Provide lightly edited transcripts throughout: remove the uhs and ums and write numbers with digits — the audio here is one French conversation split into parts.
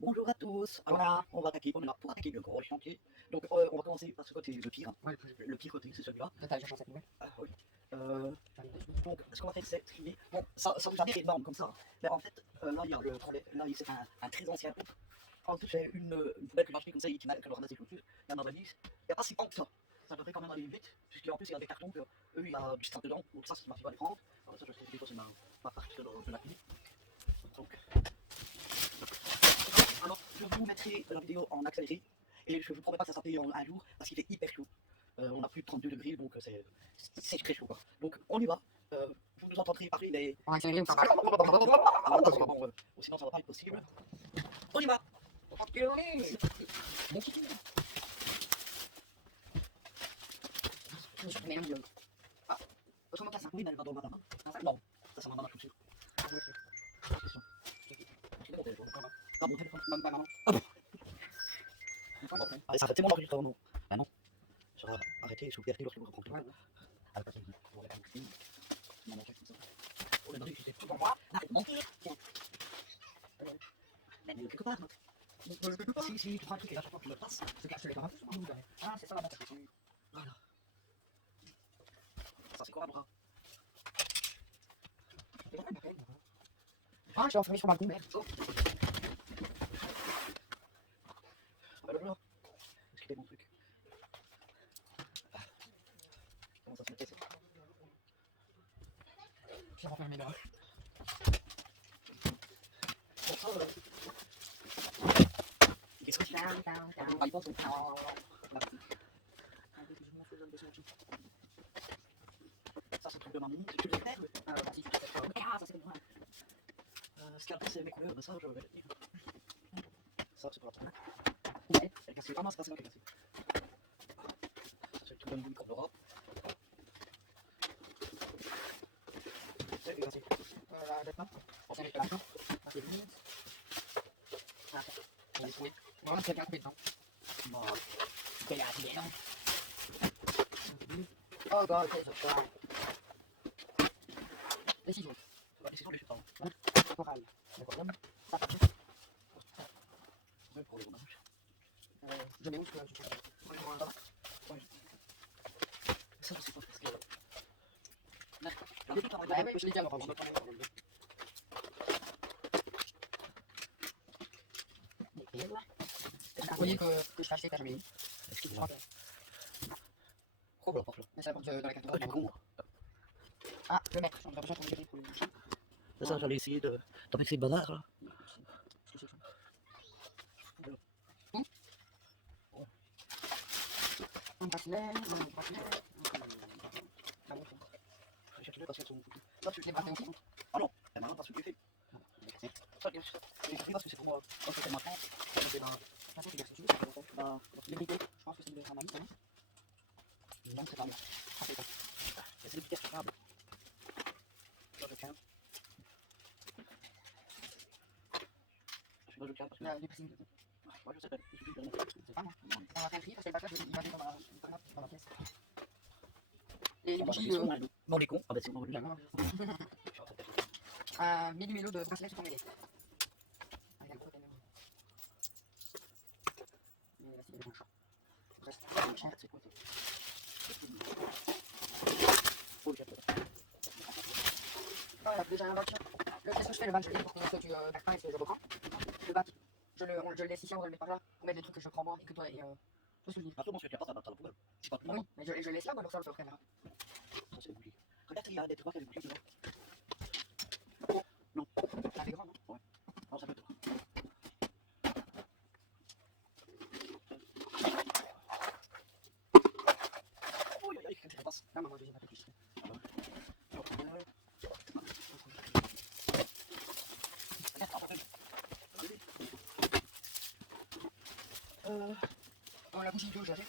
Bonjour à tous. Alors, Voilà. on va attaquer, on est là pour attaquer le gros chantier. Donc, on va commencer par ce côté, le pire. Ouais, Le pire côté, c'est celui-là. t'as déjà changé cette nouvelle. Ah, oui. Donc, ce qu'on va faire, c'est trier. Bon, ça vous a l'air énorme comme ça. Mais en fait, là, il y a le trolley. Là, c'est un très ancien groupe. Ensuite, j'ai une poubelle que j'ai achetée comme ça, qui n'a que le ramasse des chaussures. Il y a ma valise. Il n'y a pas si grand que ça. Ça devrait quand même aller vite. Puisqu'en plus, il y a des cartons que eux, il y a du stock dedans. Donc, ça, c'est ma fille va les prendre. Alors, ça, je sais déposer ma partie de la clinique. Donc, alors, je vous mettrai la vidéo en accéléré et je vous promets pas que ça sera payé en un jour parce qu'il fait hyper chaud. On a plus de 32 degrés donc c'est très chaud quoi. Donc on y va. Vous nous entendrez parler des. On va accélérer ou ça va. Bon, sinon ça va pas être possible. On y va. Mon kiki. Je me suis remis un peu. Ah, autrement ta 5 000 elle va dans ma main. Non, ça m'a maman chaussure. Ah mon téléphone, même pas maman. Ah bon. Allez, ça arrêtez mon enregistrement non. Ah non. Ça va arrêter, sauvegarder lorsque vous rencontrez. Ah, parce que vous avez un maman comme ça. Oh là là, c'est tout pour moi. Arrête de mentir. Mais quelque part. Si, tu prends un truc et à chaque fois que tu le passes, c'est caché les caméras. Ah, c'est ça la bataille. Voilà. Ça, c'est quoi un bras? Ah, je suis enfermé sur ma merde. Oh. Ah, là, là. Est-ce qu'il est mon truc? Ah. Comment ça se mettait ça? Je suis renfermé là. Bon, ça, qu'est-ce que tu fais? Ah, il pense au. Ça, c'est le truc de mamie. Tu le fais? Ah, ça, c'est moi. Ce qu'il y a après, c'est mes couleurs. Ça, je vais le dire. Ça, c'est pour la première. Ouais. Elle est cassée. Ah, mince, c'est pas celle-là qui est cassée. C'est le truc de mamie qu'on aura. C'est cassé. Maintenant, on s'en est fait là. Ah, c'est bon. Ah, on va trouver. Voilà, c'est bien coupé dedans. Bon, C'est bien coupé dedans. Oh, god, c'est ça. Les ciseaux. la décision, je sais pas. Corail. D'accord, Ça passe. ouais, pour les hommages. Je mets où que tu Ouais. Ça, je sais pas ce qu'il y a là. D'accord. Ouais, ouais, je l'ai dit alors. Vous voyez que je t'ai acheté, t'as jamais eu. Excuse-moi. Oh, là, parfait. Mais ça porte dans la carte. Ah, du coup, Ah, le maître. On a besoin de pour le c'est ça, j'allais essayer de mettre ces bazars là. Un bracelet, un bracelet. Je cherche parce qu'elles sont foutues. Ça, tu Les bracelets aussi. Ah non, elle m'a pas ce que j'ai fait. Ça, j'ai fait parce que c'est pour moi. Quand c'était ma tante, c'était Ça, c'est bien, c'est sûr. les briquets. Je pense que c'est un ami, ça. Non, c'est pas moi. Ah, c'est ça. C'est le pièce capable. Là, je tiens. Là, je tiens parce que. Les prix. Moi, je sais pas. C'est pas moi. On va faire un prix parce que le package, il va aller dans la pièce. Et les bougies, non, les cons. Ah, bah, c'est bon. mille mélos de bracelets qui sont mêlés. Ah, il y a le côté même. Mais là, c'est le manche. Reste cher, c'est quoi ça? Voilà, déjà un bac. Qu'est-ce que je fais le bac? Je le dis pour que tu bacs pas et que je reprends. Le bac, je le laisse ici, on va le mettre par là pour mettre les trucs que je prends moi et que toi et. Tout ce que je dis. Après, bon, si tu as pas ça dans la poubelle. C'est pas tout. Oui, mais je laisse là ou alors ça le fait au caméra. Ça, c'est bougie. Regarde, il y a des trucs qui sont bougies dedans. Non. Ça fait grand, non? Ouais. Non, ça fait trop. Oh, il y a quelqu'un qui passe. Ah, maman, j'ai pas fait plus. Oh, la bougie d'eau, j'ai acheté.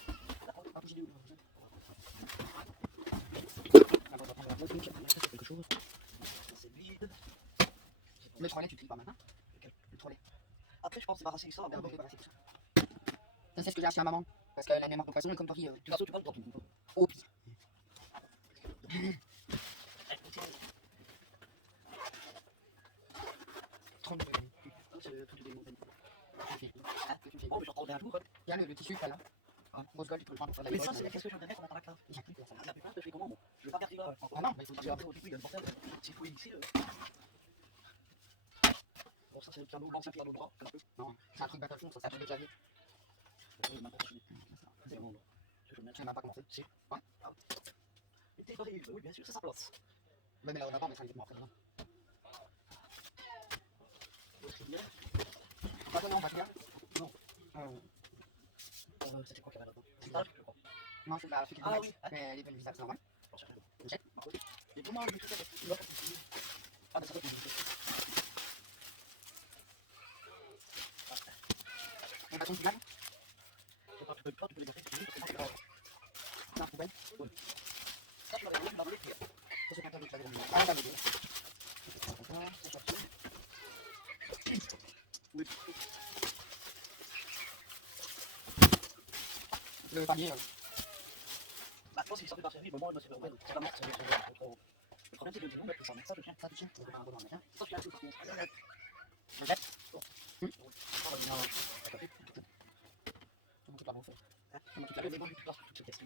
La bougie d'eau, Quelque chose. C'est vide. le trolley, tu te lis pas maintenant. Le trolley. Après, je pense débarrasser ça. Ça, c'est ce que j'ai acheté à maman. Parce qu'elle a une mémoire de poisson et comme toi, De toute façon, tu vas le temps. au pire. 32 minutes. C'est le truc des montagnes. Oh, mais j'en prendrai un jour. Il y a le tissu, là. Rose gold, tu peux le prendre. Mais ça, c'est la question que je me mets quand on est dans la cave. Il y a plus que ça. La plupart, je fais comment, moi? Je vais pas garder là. Ah non, mais il faut Parce dire. qu'après, au début, il y a le bordel. S'il faut ici. Bon, ça, c'est le piano, l'ancien piano droit. Non, c'est un truc Battlefront, ça s'appelle le clavier. Je Tu n'as même pas commencé. Si. Ouais. Et théorie, oui, bien sûr, c'est sa place. Mais là, on a pas, mais ça, il est mort après. Pas non, pas bien. Non. C'était quoi qu'il y avait là-dedans? C'est ça, je crois. Non, c'est la suite. Ah oui. Mais elle est venue, ça, c'est normal. Et comment je fais ça? Ah, mais ça doit être On va continuer. tu peux les garder. C'est un poubelle. Ça, je l'avais vu dans l'écrire. Ça, c'est quelqu'un de clavier. Ah, bah, oui. C'est sorti. Oui. Le panier. Bah, je pense qu'il sortait par série, mais moi, c'est vraiment c'est la mort, c'est trop. Le problème, c'est que nous, mettre ça, mais ça, je tiens. Ça, tu tiens. On va faire un peu dans le mien. Ça, je tiens tout par contre. Le jet. Ça va bien. C'est toute la bouffe. Tu l'avais vendu tout par toute cette question.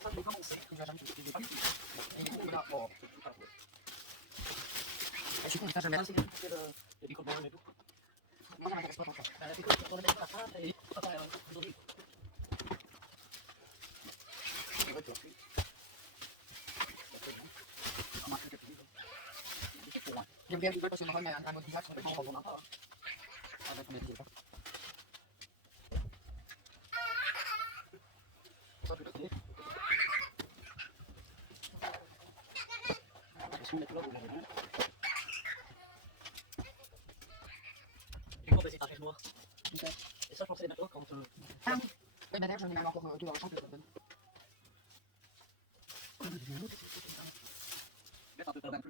Ça, je vais commencer. Tu vas jamais te dire. Et du coup, là, bon. Je suis con, ça, jamais. C'est le micro-ball et tout. Moi, ça m'intéresse pas tant que ça. On le met à part et aujourd'hui. Je vais parce que normalement, un mode visage, on peut pas en revoir. Ah, bah, on est déjà pas. Ça, je le fais. Parce qu'on est là, vous l'avez vu. Du coup, c'est un fait noir. Et ça, je pensais les mettre quand. Ah oui. Oui, bah d'ailleurs, j'en ai même encore deux dans le champ que je te donne.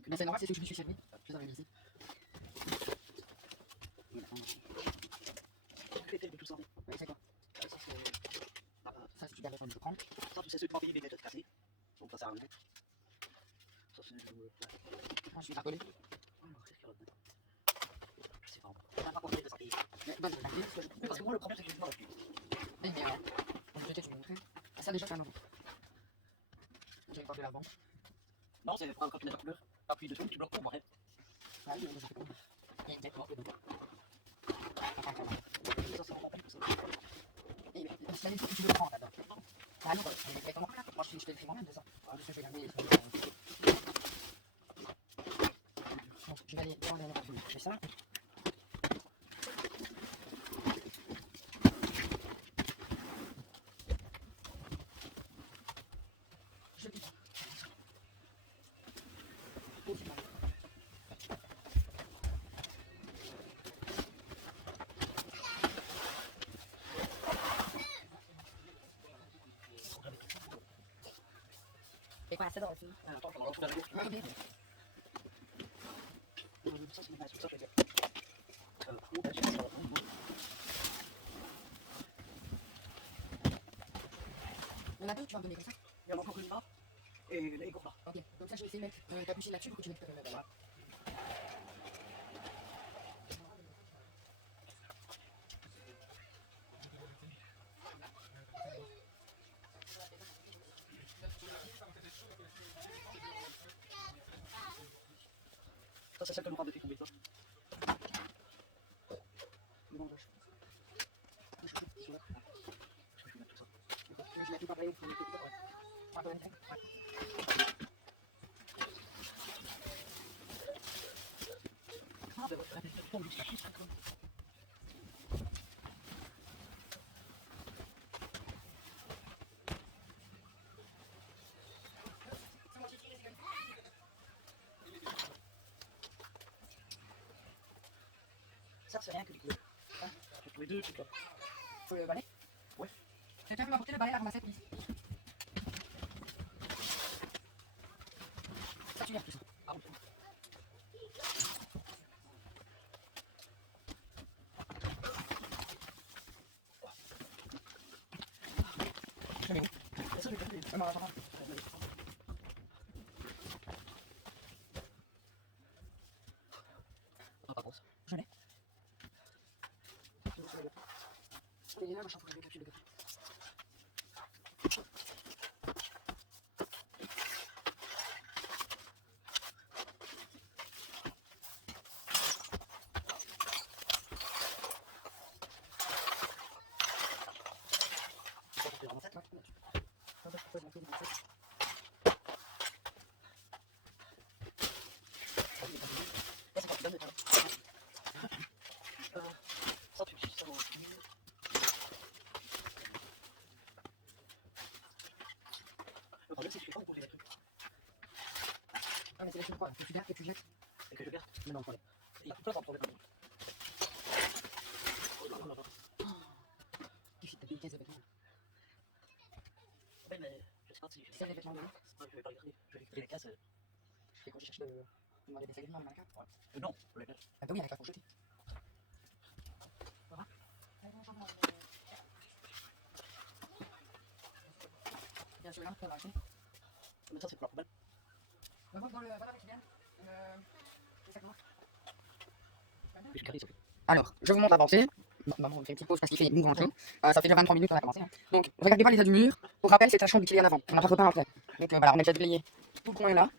Mais c'est normal, c'est ce que je me suis servi. Je les avais mis ici. Tout ça. Oui, c'est quoi? Ça, Ça, c'est super bien, je prends. ça, c'est ceux qui m'ont payé les têtes cassées. Donc, ça sert à rien. Ça, c'est. Je suis appelé. Je sais pas. On n'a pas compris de ça payer. Mais bonne, la clé, parce que je. Parce que moi, le problème, c'est que je ne vois plus. Mais, on peut-être vous montrer. Ça, déjà, c'est un nouveau. J'ai pas fait la banque. Non, c'est quand tu mets la couleur. Appuie dessus, tu bloques pour voir. Ah oui, je sais pas. Il y a une tête morte dedans. Ça, c'est vraiment plus que ça. Et c'est une que tu veux prendre là-dedans. Ah non, mais exactement. Moi, je fais le cri moi-même de ça. Parce que je vais garder. Donc, je vais aller dans le dernier. Je fais ça. Je pique. Oh, c'est pas mal. C'est quoi, c'est dans aussi? Attends, je vais tout d'abord. Oui, oui. Ça, c'est une ça, je vais dire. Je sais pas. On a deux, tu vas me donner comme ça. Il y en a encore une là. Et les gros là. Ok, donc ça, je vais essayer de mettre ta cuisine là-dessus pour que tu mettes là. Ça, c'est celle que nous avons fait tomber. Ça. Bon, Je vais mettre tout ça. je l'ai tout préparé pour le petit. Un peu même. Ah, ben voilà, c'est bon, lui, ça pousse, quoi. Ça, c'est rien que les couleurs. Hein, j'ai trouvé deux trucs là. Faut le balai? Ouais. Quelqu'un peut m'apporter le balai à ramasser, please? Ça, tu viens tout ça. Ah oui. Je vais où? Et ça, j'ai pas fait. Non, attends. machin pour le capture de café. Ça, tu ça, le problème, c'est que tu fais pas pour les trucs. Ah, mais c'est la chose quoi, que tu gardes, que tu jettes. Et que je garde, mais non, attendez. Il y a tout plein de problèmes. Oh là là là. Tu fais taper une caisse de vêtements. Ouais, mais je sais pas si. C'est les vêtements de l'eau. Je vais pas les créer. Je vais récupérer les cases. Et quand je cherche le. Demander des agréments, le mannequin. Non, je les laisse. Ah, bah oui, avec la pour jeter. Bien sûr, là, on va acheter. Mais ça, c'est pour la poubelle. On va dans le. Voilà, qui vient. Le sac noir. Puis je carry, ça. Alors, je vous montre l'avancée. Maman, on fait une petite pause parce qu'il fait mouvant chaud. Ça fait déjà 23 minutes qu'on a commencé. Hein. Donc, regardez pas l'état du mur. Pour rappel, c'est un champ du en avant. On n'a pas repeint après. Donc voilà, on a déjà déblayé tout le coin là.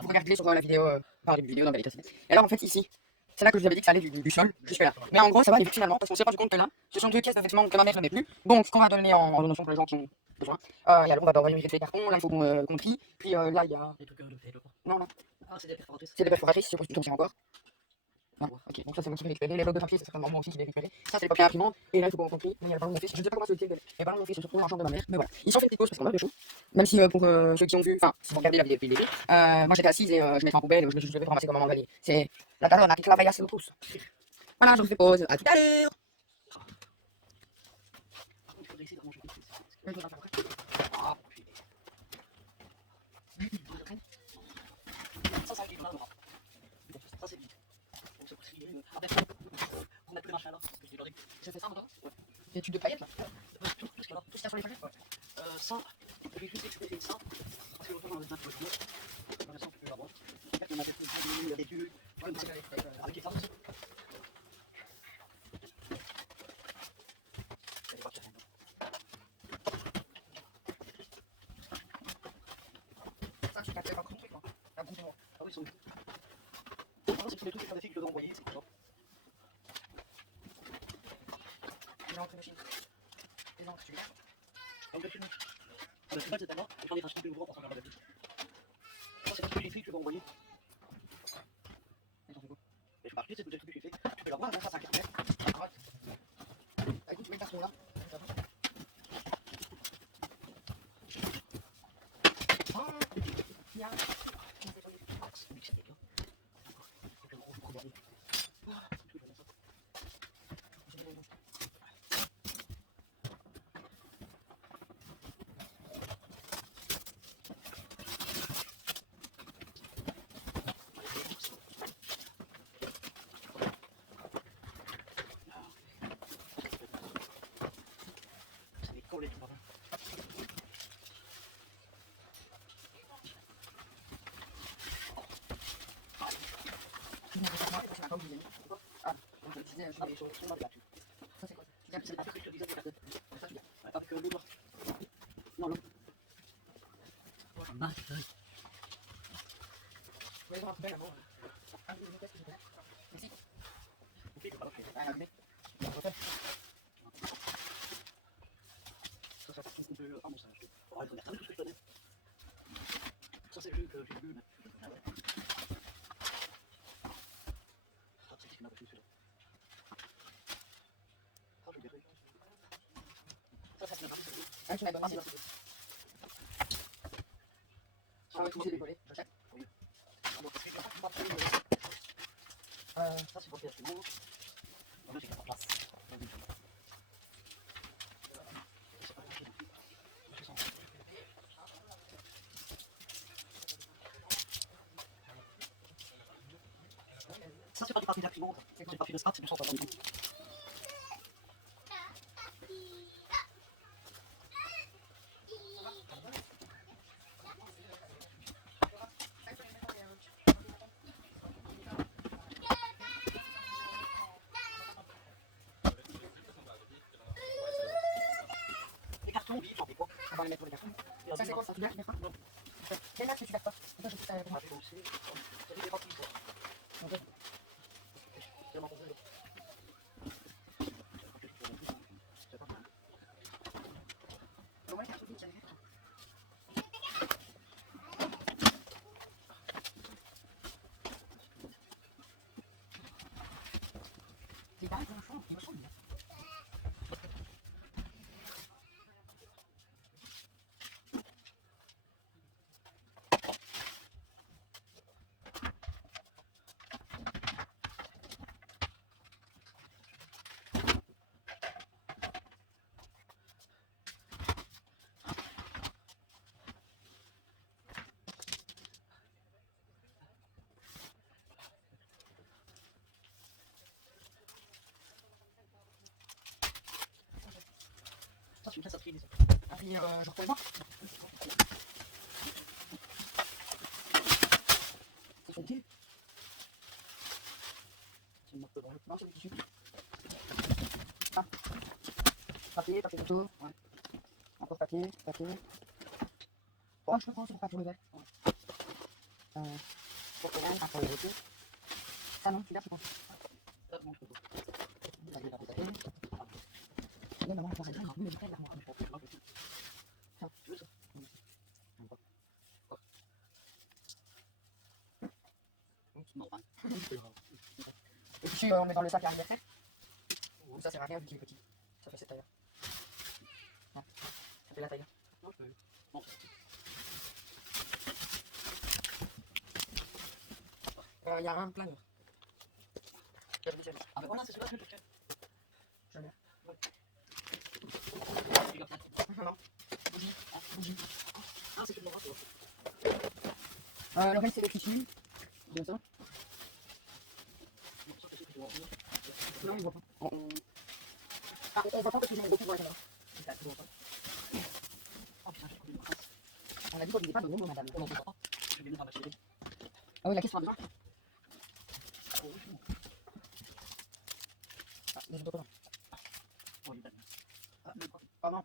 Vous regardez sur la vidéo, par début de vidéo dans Vérité. Et alors, en fait, ici, c'est là que je vous avais dit que ça allait du sol jusque là. Mais en gros, ça va aller vite finalement parce qu'on s'est rendu compte que là, ce sont deux caisses de vêtements que ma mère ne met plus. Donc, ce qu'on va donner en donation pour les gens qui ont besoin. Et alors, on va envoyer les cartons. Là, il faut qu'on trie. Puis là, il y a. Les trucs de fait, Non, là. Ah, c'est des perforatrices. C'est des perforatrices, je suppose que tu en encore. Ah, ok, donc ça c'est moi qui vais récupérer. Les blocs de papier, c'est certainement moi aussi qui vais récupérer. Ça c'est les papiers imprimants. Et là il faut qu'on compris. Mais il y a le ballon de mon fils. Je ne sais pas comment se tient. Les ballons de mon fils se trouvent dans la chambre de ma mère. Mais voilà. Ils sont fait une petite pause parce qu'on a de chaud. Même si pour ceux qui ont vu, enfin, si vous regardez la vidéo depuis le début, moi j'étais assise et je mettais en poubelle. Je me suis levé pour ramasser comme un mandalier. C'est la cadonna qui travaille assez au pouce. Voilà, je refais pause. À tout à l'heure. Par contre, il faudrait essayer de ranger les trucs. Je vais faire après. Ah, puis. Ça, c'est un livre, là, ça, c'est vite. Donc, c'est pour trier. Après, on a tous les machins là. Je fais ça en temps. Des tubes de paillettes là. Tout ce qu'il y a là. Tout ce qu'il y a sur les feuilles. Ça, je vais juste expliquer ça. Parce que l'autre jour, on a des infos. Par exemple, tu peux l'avoir. Il y en a des tubes. Avec les femmes aussi. Ça, tu peux faire un truc quoi. Un bon moment. Ah oui, ils sont. Ah, c'est tous les trucs que des filles que je dois envoyer, c'est quoi? Les encres de Chine. Les encres, tu veux. Ah, oui, le final, c'est tellement. J'en ai racheté deux nouveaux en passant par la vie. Ça, c'est tous les filles que je dois envoyer. Et j'en fais quoi? Mais je peux acheter, c'est tout le truc que j'ai fait. Tu peux l'avoir, ça, c'est un carnet. Écoute, tu mets le carton là. Ça m'est collé, tu vois. Ah, donc je disais, je vais chauffer. Ça c'est quoi? Tu C'est pas ce que je te disais, regarde. ça, tu viens. Avec le doigt. Non, non. Ah, c'est vrai. Je vais les rentrer avant. Ah, oui, qu'est-ce que je fais? Ici. Ok, bah, ok. Ah, ok. Ça, par contre, on peut. Ah, bon, ça, je. Oh, regarde, tout ce que je connais. Ça, c'est le jeu que j'ai vu, mais. Ah, c'est qui m'a reçu celui-là. Ah, je verrai. Ça, c'est la partie, c'est le jeu. Ah, tu m'as donné. Ah, c'est là, c'est le jeu. Ah, ouais, tu sais décoller. J'achète. Oui. Ah, bon, parce que je vais pas prendre le. Ça, c'est pour faire ce mot. Là, j'ai pas de place. Ça, c'est pas du papier d'imprimante. C'est du papier de strat, c'est du centre d'imprimant. les mettre pour les cartons. Ça, c'est quoi ça? Tu gardes les cartons? Non. Quel masque tu gardes pas? Attends, je sais Ah, je sais. Ça fait des parties, ça. Ok. C'est vraiment pour ça. C'est pas mal. Bon, ouais, carton, tiens, les cartons. C'est pareil pour l'enfant, il me semble. Ça, c'est une classe à trier. Après, je reprends le banc. C'est son pied. C'est une marque dans le Non, c'est le tissu. Ah. Papier, papier photo. Ouais. Encore papier, papier. Bon, je comprends, c'est pas pour le verre. Ouais. Pour le verre, pour le vécu. Ça non, tu gardes, je pense. Ça, non, je peux pas. Ça, je vais pas pour taper. Là, maman, elle pense à ça, mais je vais pas l'armoire. Tiens, tu veux ça? Non, hein. Le tissu, on met dans le sac à anniversaire. Ça sert à rien vu qu'il est petit. Ça fait cette taille. Non. Ça fait la taille. Non, je peux. Non. Il y a un planeur. Ah, mais voilà, c'est celui-là que je cherche. Je l'ai. Regarde ça. Non. Bougie. Ah, bougie. Ah, c'est que le noir, toi. Le reste, c'est le tissu. Bien ça. Non, ça, c'est que le noir. Non, il voit pas. Ah, on voit pas parce que j'ai mis beaucoup pour la caméra. C'est ça, c'est le noir. Oh putain, j'ai trouvé une trace. On a dit qu'on disait pas de gros mots, madame. On n'entend pas. Je vais les mettre dans ma série. Ah oui, la question a besoin. Oh, oui, non. Ah, des autocollants. Oh, il est dingue. Ah, même pas. Ah non.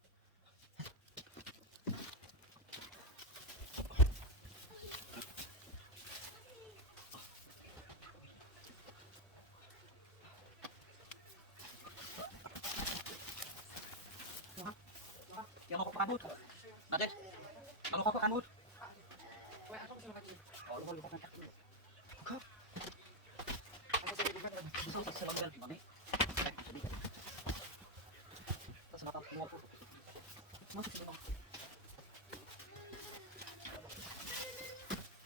Il y en a encore un autre. Nadette, il y en aura encore un autre. Ouais, attends, je vais le Oh, le rôle, il va faire un carton. Encore. Ça, c'est la nouvelle qui m'en est. Ça, c'est ma part. Moi, Moi, c'est bon.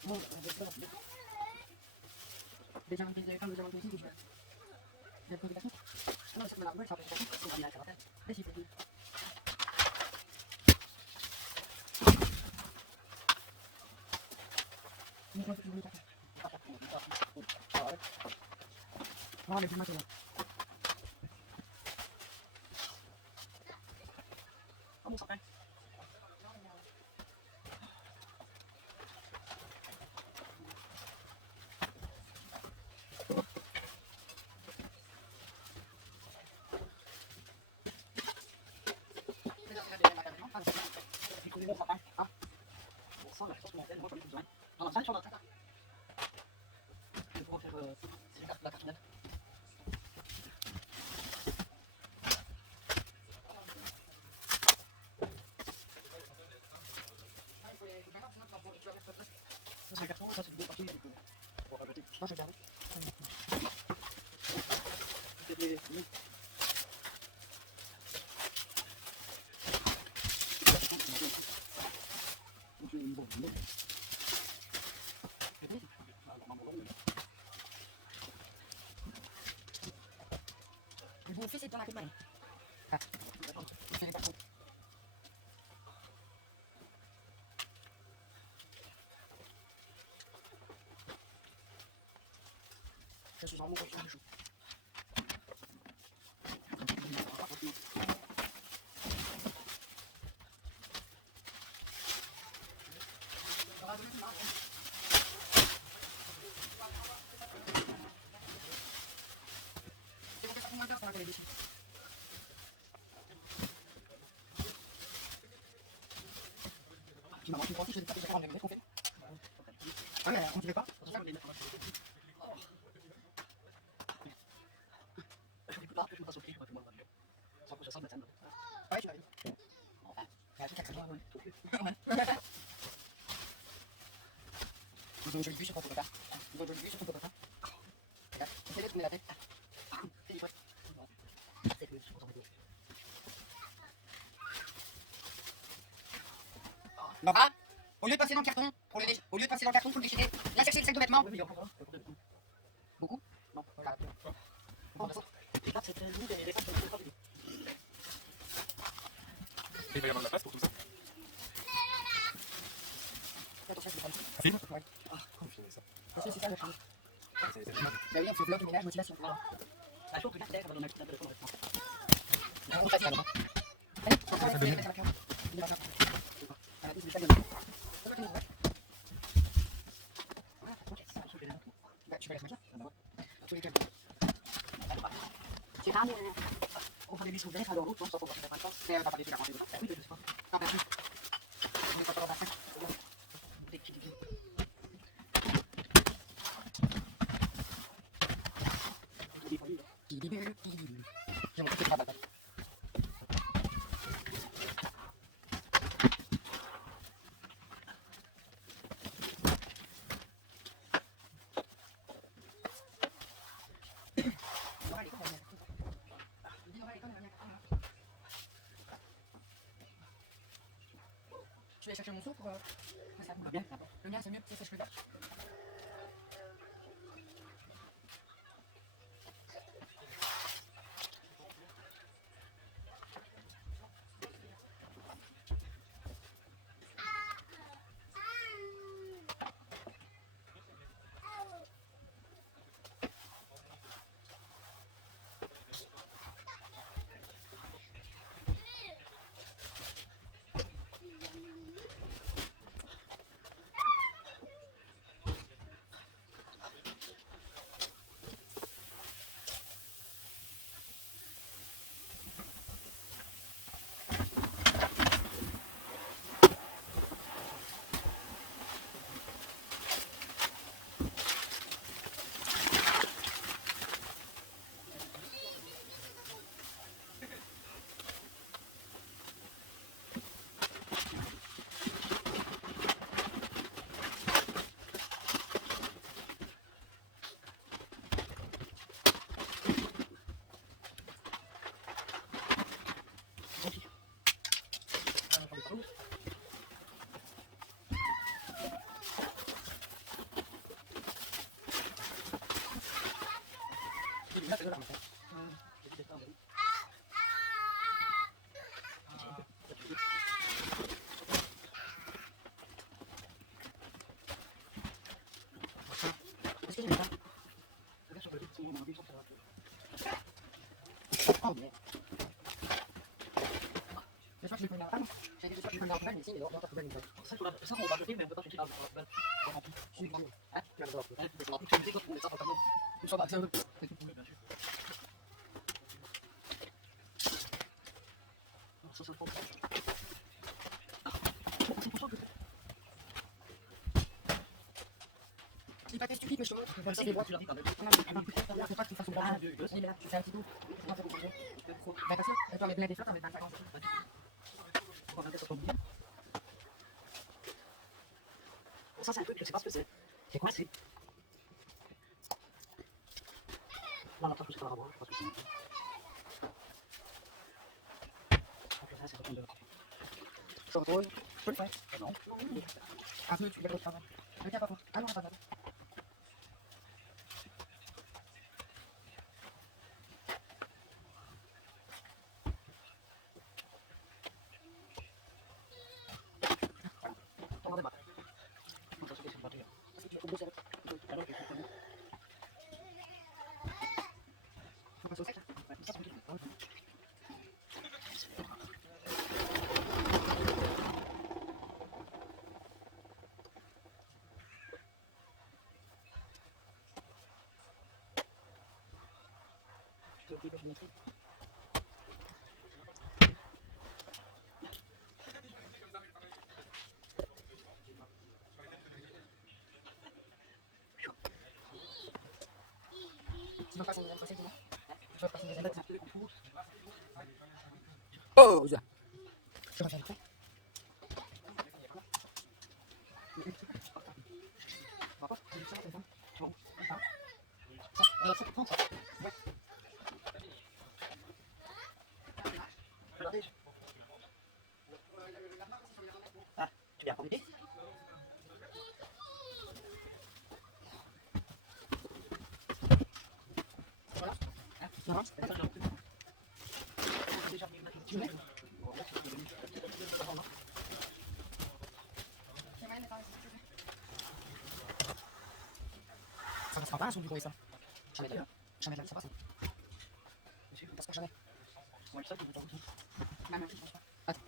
Bon, on va faire déjà un peu de comme déjà un peu ici, je vais. Il y a une complication. Non, parce que la boîte, ça peut être c'est la mienne, c'est la tête. Mais je voulais pas faire. Ah, mais dis-moi, c'est là. Ah, mon sapin. J'ai trouvé mon sapin. Ah. Bon, ça, là, je pense que mon moi, j'en ai plus besoin. J'en ai 5 sur la tête. Je vais pouvoir faire la tartinade. Ça, c'est un carton, ça, c'est des papiers. On va rajouter. Moi, je vais garder. C'est des. Oui. Mon fils est dans la campagne. Ah, je fais les cartons. Je suis vraiment content du chou. maman, tu me prends aussi, je sais pas, je vais faire un demi, qu'est-ce qu'on fait? Ah mais on dirait pas? Je ne peux pas surpris pour moi. Sans que je sente maintenant. Ah ouais, tu l'as vu. Enfin, Mais à tout cas, très bien. ouais. Ils ont une jolie vue sur ton papa. Ils ont une jolie vue sur ton papa. Regarde, essaye de tourner la tête. C'est vrai. C'est que je pense en fait. Laura, au lieu de passer dans le carton, faut le déchirer. Viens chercher le sac de vêtements. Oui, mais il y a encore Beaucoup? Non. Voilà. Et là, c'est très lourd et les femmes sont très rapides. Et il va y avoir de la place pour tout ça. Attention, je vais prendre. Film. Ouais. Ah, comment je finis ça? C'est ça le film. C'est Bah oui, on fait vlog, ménage, motivation. Voilà. La chose que la terre va donner un peu de temps. On passe alors. Allez, on va donne. mettre la carte. Il est pas ça. Voilà, c'est le sac de vêtements. Bah, tu peux les mettre là. Dans tous les cas. C'est pas on va les laisser ouverts, alors l'autre, on s'en fout, on va pas C'est pas des trucs à ranger. oui, mais je sais pas. Ah bah oui. On est pas dans un sac. Des petits débuts. J'ai mon petit travail. Je vais chercher mon seau pour ça. Bien. Le mien c'est mieux, c'est ce que je peux faire. Est-ce que j'ai pas? Regarde sur le lit, c'est mon envie, ça va. Oh bien. Je crois que je peux la. J'ai dit que je peux la mais ici, mais non, t'as pas une bonne. Ça, on va jeter, mais on peut pas jeter dans le bal. Je suis grand. Hein? Tu vas le voir. Hein? C'est ça. Tu me dis qu'on met ça dans ta main. Ils sont partis. Oui, bien sûr. Alors, ça prend. C'est pas stupide, mais je te montre. Comme ça, C'est tu bon. l'as dit quand même. Non, mais faut pas que tu fasses une grande. Oui, mais là, tu fais un petit bout. Non, c'est bon. Bah, parce que, toi, avec des flottes, on met 25 ans. On va mettre ça sur le bout. Ça, c'est un truc, je sais pas ce que c'est. C'est quoi, c'est? Non, non, ça, je sais pas vraiment, je sais pas ce que c'est. Ça, c'est retourne de... Je retourne. Je peux le faire. Non. Un peu, tu le travail. Regarde pas fort. Ah non, pas fort. On va débattre. Non, ça, c'est des batteries. Parce que tu peux bosser avec. Alors, je vais On passe au sec, là. ça, c'est tranquille. Je vais vous montrer. Oh, je reviens après. Ça peut prendre ça. Ouais. Regardez. Ah, tu viens prendre l'idée? Voilà. Ah, ça va? Déjà venu une tu mets? Ça ne sera pas un son du bruit, ça. Jamais de la vie. Jamais de la vie, ça passe. Parce que jamais. Moi, je sais que vous avez Maman, je pense pas. Attends.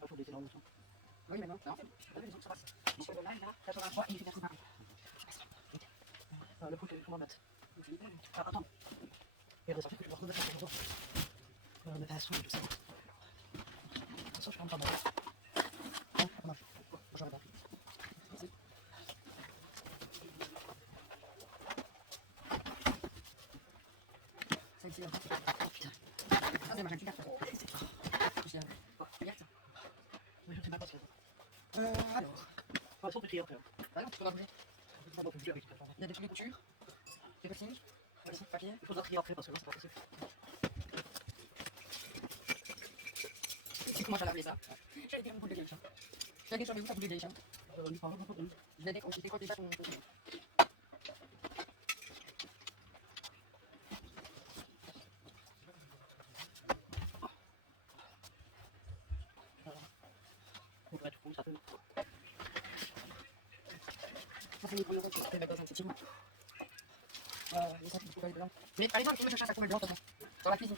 Il faut laisser dans le son. Oui, mais non, non. Ça passe. Donc, là, il y a 83 et il fait 80. Le coup, il faut m'en mettre. Ah, attends. Il reste que je vais remettre la chose. On met un son, je sais. Ça, je prends pas mal. Non, ça marche. Je regarde. Merci. Ça ici, là. Oh putain. Ah, c'est ma chaîne super. Regarde ça. Mais je sais même pas ce que c'est. Alors. Ah, sans pétrir après. Ah non, tu peux pas bouger. Ah, bon, je vais Il y a des trucs de couture, des petits, papier. Il faudra trier après parce que là, c'est pas possible. C'est comment j'ai appelé ça? J'ai dit un boule de geisha. J'ai dit sur les boule de geisha. Lui parle un peu de. Je l'ai décollé déjà ton. On va être fou, ça fait. Ça fait les premiers trucs, c'est magasin, effectivement. Les sacs, les poubelles blancs. Mais par exemple, tu veux chercher un sac poubelle blanc, dans la cuisine.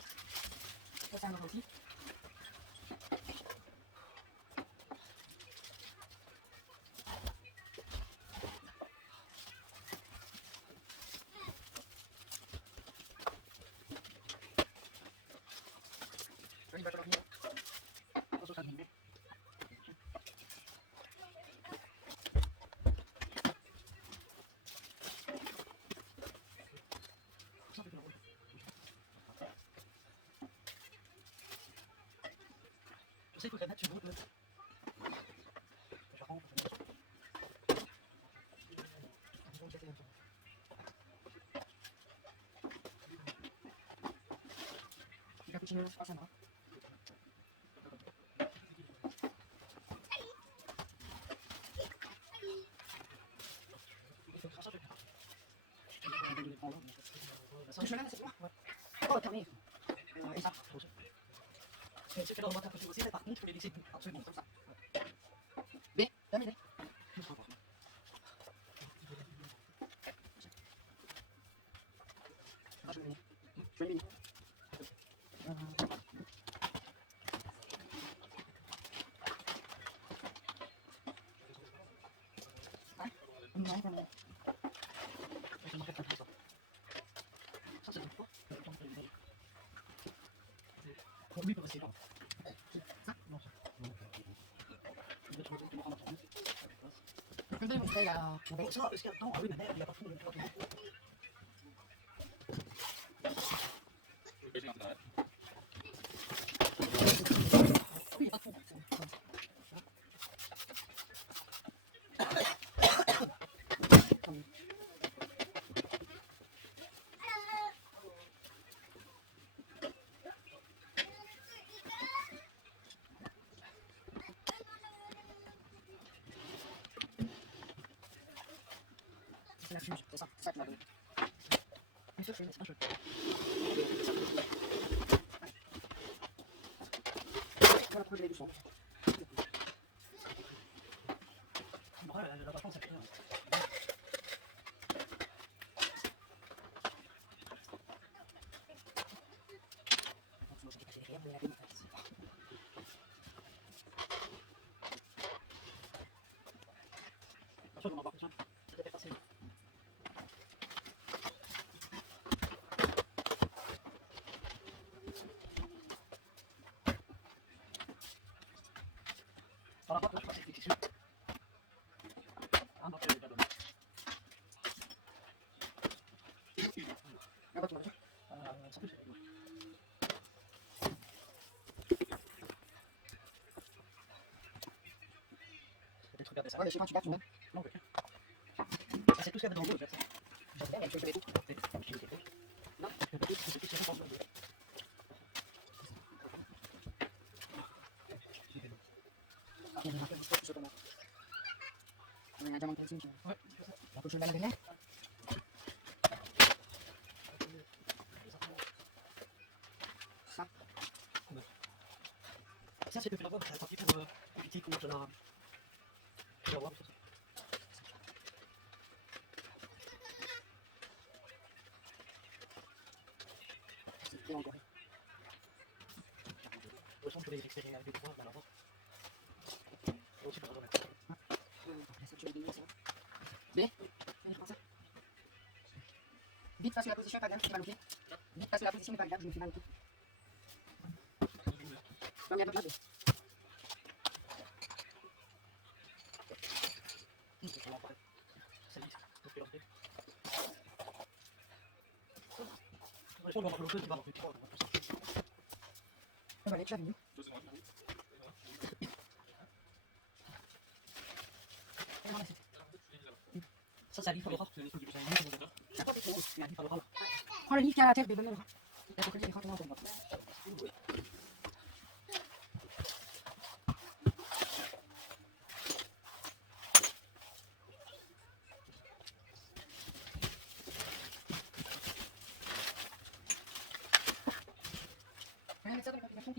Ça, c'est un autre aussi. Il va falloir venir. Attention, ça vient. Je sais qu'il faut mettre sur le. Je rentre. Il va continuer, ah, ça va. Je me lève, c'est moi. Oh, terminé. Et ça. C'est fait dans le matin aussi, mais par contre, il faut les laisser absolument Comme ça. B, terminé. Ah, je vais venir. Je vais venir. Non, non, non. Je me répète ça. Ça, c'est bon. Pour lui, c'est pas. Ça Non, ça. Je vais trouver comment on attend. Je peux vous montrer la poubelle. Ça, est-ce qu'il y a dedans? Ah oui, mais merde, il n'y a pas de fond. Oui, j'ai un internet. Oui, il n'y a pas de fond. C'est la fuse, c'est ça. C'est ça que m'a donné. Mais ça, c'est un jeu. Voilà pourquoi je l'ai du son. Ouais, la vachement, ça crée. Dans la boîte, je crois que c'est fiction. Ah non, c'est bien donné. La boîte, tu m'as dit. Ça peut se faire. Des trucs à dessin. Ouais, mais je sais pas, tu gardes, tu mets. Non, ok. Ça, c'est tout ce qu'il y avait dans l'eau, en fait. Je sais pas, mais tu fais tout. Non, c'est tout ce qu'il y avait dans l'eau. Il y a des marques de chocolat. On a un diamant aussi. Ouais. La pochette de la dernière. Ça. Ça, c'est le fait d'avoir, c'est un petit peu petit contre la. Je vais voir. Et encore. Je sens que les extérieurs avec moi, là-bas. Aussi, par exemple. B. Vite face à la position, pas grave, je me fais mal au pied. Vite face à la position, pas grave, je me fais mal au pied. Comme il y a d'autres B. On va aller, tu as vu. Ça, c'est un livre à l'oral. Prends le livre qui est à la terre, donne-le. Il faut que le livre rentre dans on va mettre ça dans la papier carton,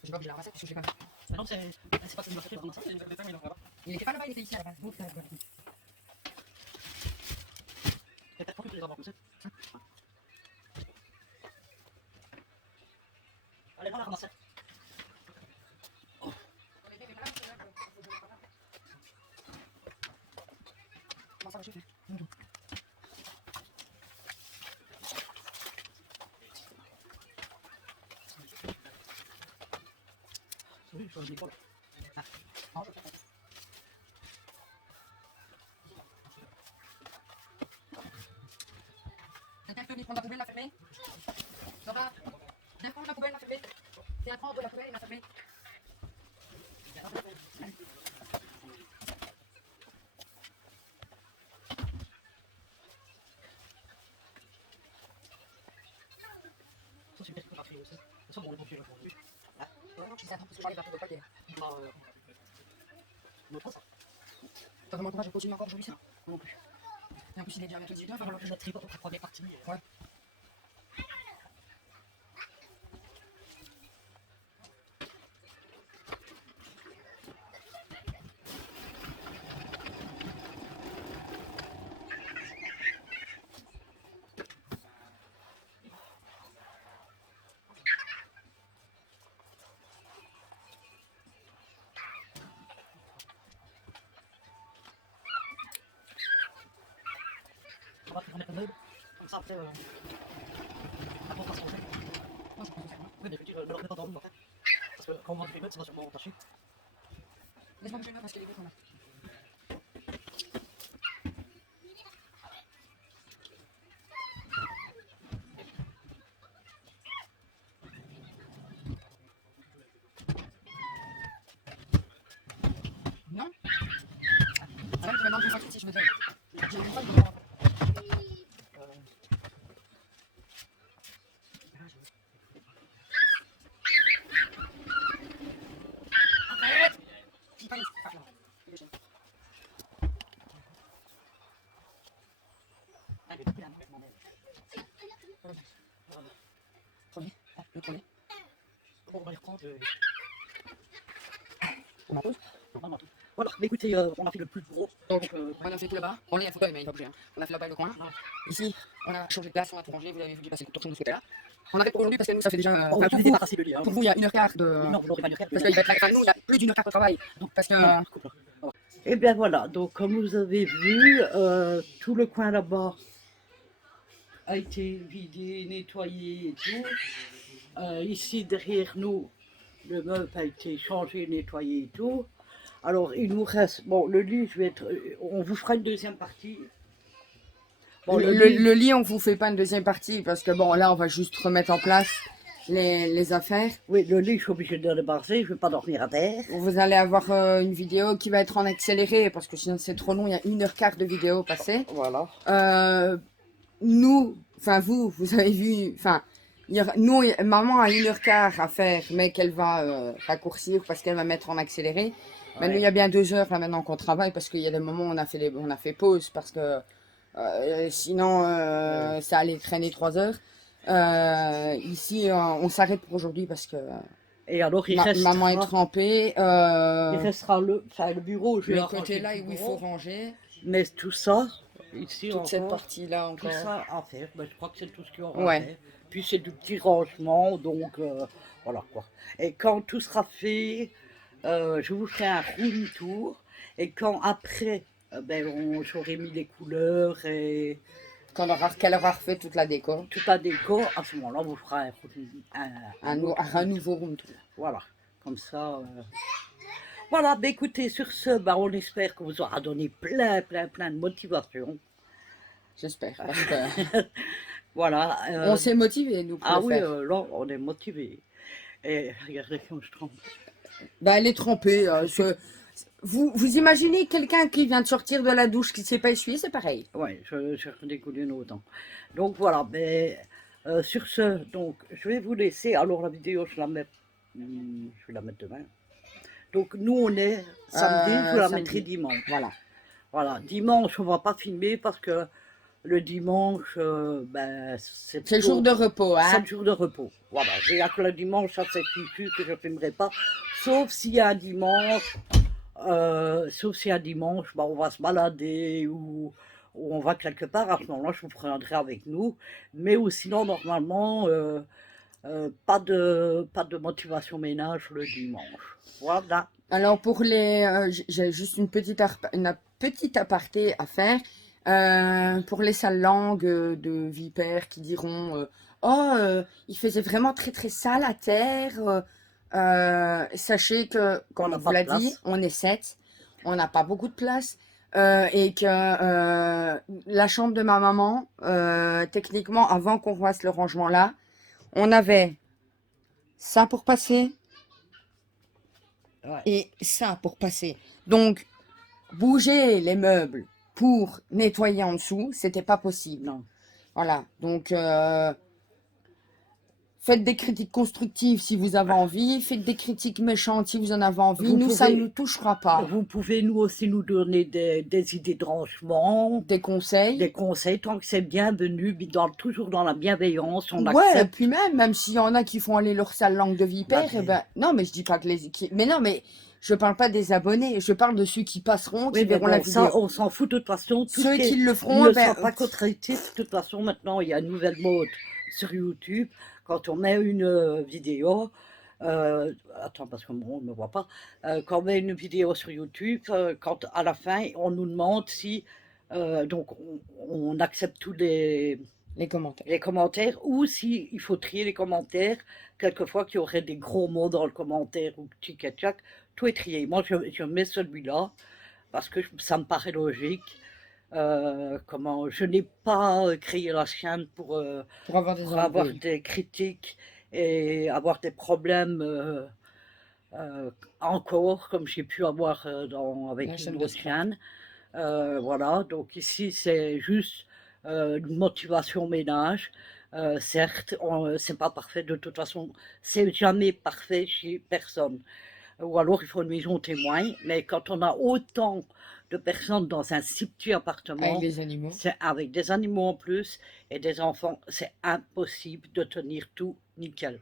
je sais pas que je l'ai ramassé parce que je l'ai pas. Non, c'est pas que je me fais vraiment ça. Il était pas là-bas, il était ici à la base. Donc, C'est peut-être pas que je les avoir comme ça. Allez, va la ramasser. comment ça va, je fais? Oui, je suis l'école. Non, je fais pas. Quelqu'un peut venir prendre la poubelle, la fermer? Ça va? Viens prendre la poubelle, la fermer. Viens prendre la poubelle et la fermer. Ça, c'est peut-être que j'ai aussi. Ça, bon, le pompier, je l'ai Je sais, attends, parce que j'enlève la photo de papier. L'autre, ça. T'as vraiment courage de continuer encore aujourd'hui, ça? Non plus. Et en plus, il est déjà bientôt 18h, il va falloir que Je trie pas pour la première partie. Ouais. On va remettre le meuble. Comme ça, après, après, on va se ranger. Moi, je pense que c'est bon. Oui, mais je veux dire, ne le remets pas dans l'eau, en fait. Parce que quand on va enlever les meubles, ça va sûrement entacher. Laisse-moi bouger le parce que les gars sont là. Non? Ah, même, tu me demandes une fois si je veux dire. J'ai une fois de voir. Arrête! Dis pas ici. Ah, non. Allez, depuis la main, mon mec. Premier. Ah, le premier. Bon, on va les reprendre. On en pose. Normalement tout. Voilà, mais écoutez, on a fait le plus gros. Donc, on a fait tout là-bas. Bon, là, il y a le fauteuil, mais il va bouger. Hein. On a fait là-bas le coin. Ici, on a changé de place, on a tout rangé. Vous avez vu, j'ai passé le tour de ce côté-là. On a fait pour aujourd'hui parce que nous, ça fait déjà. On va pour, tout vous, débarrasser le lit. pour vous, il y a 1h15 de. Non, vous n'aurez pas une heure. Parce qu'il va être là. Enfin, nous, il y a plus d'1h15 de travail. Donc, parce que. Et Et bien voilà, donc comme vous avez vu, tout le coin là-bas a été vidé, nettoyé et tout. Ici derrière nous, le meuble a été changé, nettoyé et tout. Alors il nous reste, bon le lit, on vous fera une deuxième partie. Bon, Le lit, on vous fait pas une deuxième partie parce que bon, là, on va juste remettre en place les affaires. oui, le lit, je suis obligée de le débarrasser, je ne vais pas dormir à terre. Vous allez avoir une vidéo qui va être en accéléré parce que sinon c'est trop long. Il y a 1h15 de vidéo passée. Voilà. Nous, enfin vous avez vu, enfin, nous, maman a 1h15 à faire, mais qu'elle va raccourcir parce qu'elle va mettre en accéléré. Mais nous, il y a bien 2 heures là maintenant qu'on travaille parce qu'il y a des moments où on a fait pause parce que sinon ça allait traîner 3 heures. Ici, on s'arrête pour aujourd'hui parce que Et alors, il restera, maman est trempée. il restera le bureau. Je vais Le arranger côté là le où il bureau. faut ranger. Mais tout ça, ici Toute cette encore, partie-là tout encore. ça à faire. Ben, je crois que c'est tout ce qu'il y aura à Ouais. faire. Puis c'est du petit rangement, donc voilà quoi. Et quand tout sera fait, je vous ferai un room tour. Et quand après, j'aurai mis les couleurs et Qu'elle aura refait toute la déco. toute la déco, à ce moment-là, on vous fera Un nouveau room tour. voilà, comme ça. Voilà, bah écoutez, sur ce, bah, on espère qu'on vous aura donné plein de motivation. J'espère. Parce que Voilà. on s'est motivés, nous, pour Ah le oui, faire. là, on est motivés. Et regardez comme je trempe. Bah, elle est trempée. Vous imaginez quelqu'un qui vient de sortir de la douche qui ne s'est pas essuyé, c'est pareil. Ouais, je redécoule une autant. Donc voilà, sur ce, donc je vais vous laisser. Alors la vidéo, je vais la mettre demain. Donc nous, on est samedi, je vous la Samedi. mettrai dimanche. Voilà. Voilà, dimanche, on va pas filmer parce que le dimanche, C'est le jour de repos, c'est hein. le jour de repos. Voilà, il n'y a que le dimanche, ça c'est fichu que je ne filmerai pas. Sauf s'il y a un dimanche, on va se balader ou on va quelque part. À ce moment-là, je vous prendrai avec nous. Mais ou sinon, normalement, pas de motivation ménage le dimanche. Voilà. Alors, pour les. J'ai juste une petite aparté à faire. Pour les sales langues de vipères qui diront oh, il faisait vraiment très très sale à terre. Sachez que, comme on vous l'a dit, on est 7, on n'a pas beaucoup de place. Et que la chambre de ma maman, techniquement, avant qu'on fasse le rangement là, on avait ça pour passer Ouais. et ça pour passer. Donc, bouger les meubles pour nettoyer en dessous, c'était pas possible. Non. Voilà, donc faites des critiques constructives si vous avez envie, faites des critiques méchantes si vous en avez envie. Nous, ça ne nous touchera pas. Vous pouvez nous aussi nous donner des idées de rangement, Des conseils. des conseils, tant que c'est bienvenu, toujours dans la bienveillance, on Ouais, et accepte. puis même s'il y en a qui font aller leur sale langue de vipère, Bah, eh ben, non, mais je dis pas que mais non, mais je parle pas des abonnés, je parle de ceux qui passeront, qui Oui, mais verront la bon, ça, vidéo. on s'en fout de toute façon. Ceux qui le Ils feront, ne eh ben, sont pas contrariés. De toute façon, maintenant, il y a une nouvelle mode sur YouTube. Quand on met une vidéo, attends, parce que bon, on ne me voit pas. Quand on met une vidéo sur YouTube, quand à la fin, on nous demande si. Donc, on accepte tous les commentaires. les commentaires ou si il faut trier les commentaires. Quelquefois, qu'il y aurait des gros mots dans le commentaire ou tic et tac. Tout est trié. Moi, je mets celui-là parce que ça me paraît logique. Je n'ai pas créé la chaîne pour avoir des avoir embrouilles. des critiques et avoir des problèmes encore, comme j'ai pu avoir avec La chaîne une de autre sport. chaîne. Voilà, donc ici c'est juste une motivation ménage. Certes, c'est pas parfait, de toute façon, c'est jamais parfait chez personne. Ou alors il faut une maison témoin, mais quand on a autant de personnes dans un si petit appartement, Avec les animaux. c'est avec des animaux en plus et des enfants, c'est impossible de tenir tout nickel.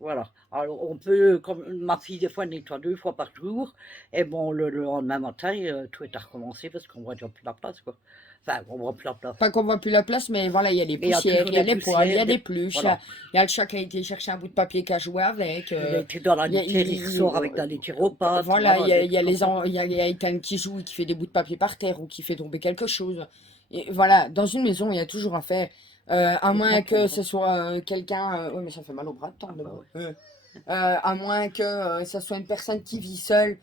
Voilà. Alors on peut, comme ma fille des fois nettoie 2 fois par jour, et bon le lendemain matin tout est à recommencer parce qu'on voit déjà plus la place quoi. Enfin, on voit plus la place. Pas qu'on voit plus la place, mais voilà, il y a des Mais il y a poussières, toujours il y a des des poils, il y a poussières, des des- pluches, voilà. il y a le chat qui a été chercher un bout de papier qui a joué avec. Il a été dans la il y a- litière, il ressort avec la litière aux pattes. Voilà, il y a des trucs comme ça. il y a Ethan qui joue et qui fait des bouts de papier par terre ou qui fait tomber quelque chose. Et voilà, dans une maison, il y a toujours à faire. À Il moins prend que ton ce soit quelqu'un. Oui, mais ça fait mal au bras de temps de Ah bah bruit. ouais. À moins que ce soit une personne qui vit seule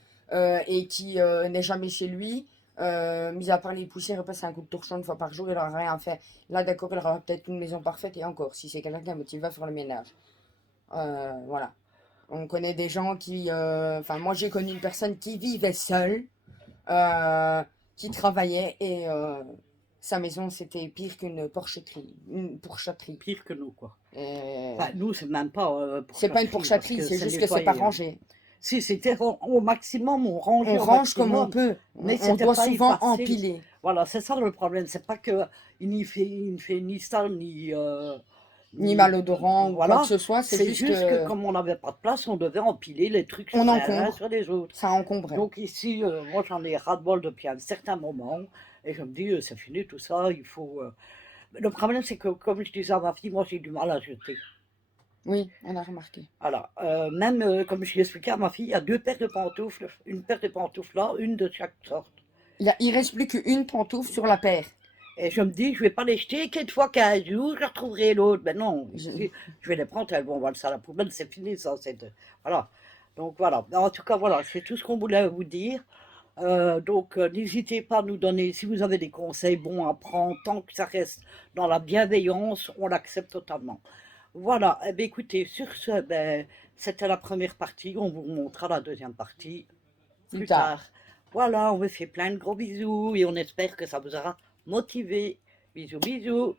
et qui n'est jamais chez lui. Mis à part les poussières, il passe un coup de torchon une fois par jour, il n'aura rien à faire. Là, d'accord, il aura peut-être une maison parfaite et encore, si c'est quelqu'un qui va faire le ménage. Voilà. On connaît des gens qui. Enfin, moi, j'ai connu une personne qui vivait seule, qui travaillait et sa maison, c'était pire qu'une porcheterie. Une pourchaterie. Pire que nous, quoi. Et Enfin, nous, c'est même pas. c'est pas une pourchaterie, pourchaterie, parce c'est c'est juste que c'est pas nettoyé, hein. rangé. Si, c'était au maximum, on rangeait On au range comme on maximum. peut. Mais On c'était doit pas souvent facile. empiler. Voilà, c'est ça le problème. C'est pas que il ne fait ni sale, Ni malodorant ou quoi voilà. que ce soit, c'est C'est juste juste que que comme on n'avait pas de place, on devait empiler les trucs on sur l'un encombre. sur les autres. Ça encombrait. Donc ici, moi j'en ai ras-de-bol depuis un certain moment. Et je me dis, c'est fini tout ça, il faut. Mais le problème, c'est que, comme je disais à ma fille, moi j'ai du mal à jeter. Oui, on a remarqué. Voilà. Même comme je l'ai expliqué à ma fille, il y a deux paires de pantoufles, une paire de pantoufles là, une de chaque sorte. Il reste plus qu'une pantoufle sur la paire. Et je me dis, je vais pas les jeter, qu'une fois 15 jours, je retrouverai l'autre. Mais non, Je- ici, je vais les prendre, elles vont voir ça à la poubelle, c'est fini ça. Voilà. Donc voilà. En tout cas, voilà, c'est tout ce qu'on voulait vous dire. Donc n'hésitez pas à nous donner, si vous avez des conseils bons à prendre, tant que ça reste dans la bienveillance, on l'accepte totalement. Voilà, eh bien, écoutez, sur ce, ben, c'était la première partie, on vous montrera la deuxième partie plus tard. Voilà, on vous fait plein de gros bisous et on espère que ça vous aura motivé. Bisous, bisous.